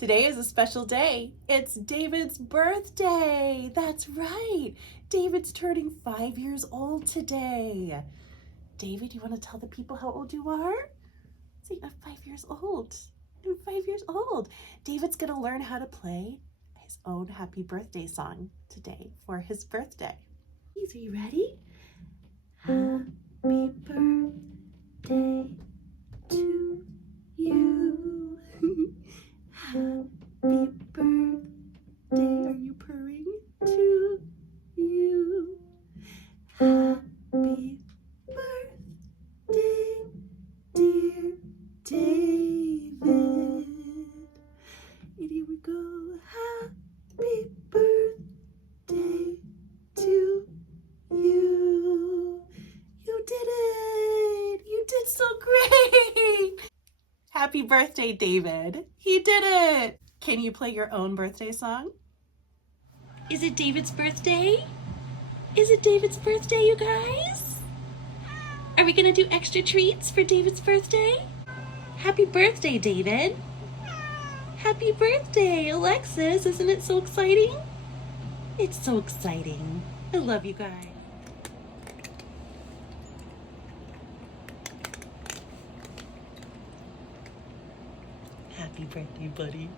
Today is a special day. It's David's birthday. That's right. David's turning 5 years old today. David, you want to tell the people how old you are? Say, I'm 5 years old. I'm 5 years old. David's going to learn how to play his own happy birthday song today for his birthday. Are you ready? Happy birthday to you. Happy birthday, are you purring? To you. Happy birthday, dear David. And here we go. Happy birthday to you. You did it. You did so great. Happy birthday, David. He did it. Can you play your own birthday song? Is it David's birthday? Is it David's birthday, you guys? Are we gonna do extra treats for David's birthday? Happy birthday, David. Happy birthday, Alexis. Isn't it so exciting? It's so exciting. I love you guys. Happy birthday, buddy.